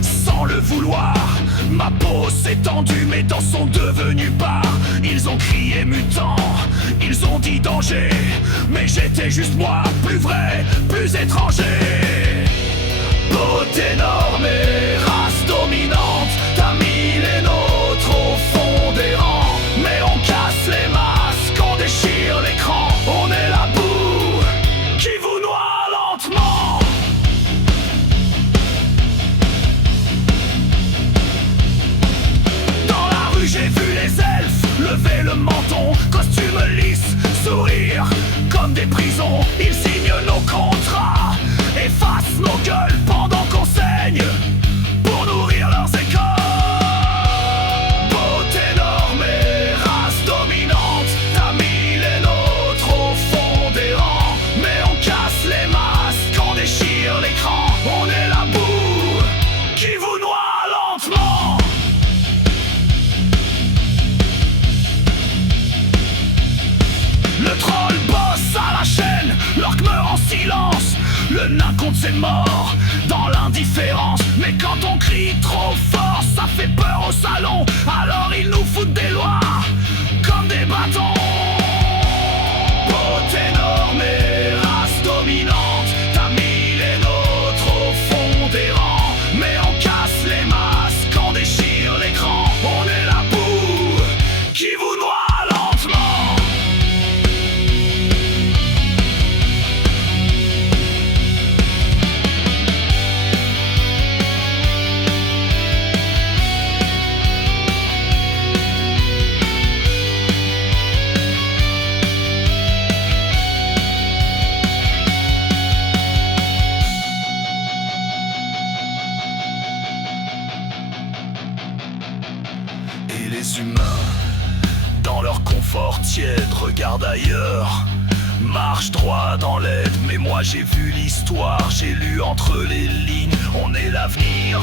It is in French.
sans le vouloir. Ma peau s'est tendue, mes dents sont devenues barres. Ils ont crié mutant, ils ont dit danger, mais j'étais juste moi, plus vrai, plus étranger. Beauté énorme et race dominante, t'as mis les nôtres au fond des rangs. Mais on casse les masques, on déchire l'écran, on est la boue qui vous noie lentement. Dans la rue j'ai vu les elfes lever le menton, costume lisse, sourire comme des prisons. Ils signent nos contrats, effacent nos gueules pendant qu'on saigne pour nourrir leurs écoles. Beauté énorme et race dominante, t'as mis les nôtres au fond des rangs. Mais on casse les masques, on déchire l'écran, on est la boue qui vous noie lentement. Le troll bosse à la chaîne, l'orque meurt en silence. Le nain compte ses morts dans l'indifférence. Mais quand on crie trop fort, ça fait peur au salon. Alors ils nous foutent des lois comme des bâtons. Beauté énorme et race dominante, t'as mis les nôtres au fond des rangs. Mais on casse les masques, on déchire l'écran, on est la boue qui vous noie lentement. Et les humains, dans leur confort tiède, regardent ailleurs, marche droit dans l'aide. Mais moi j'ai vu l'histoire, j'ai lu entre les lignes, on est l'avenir.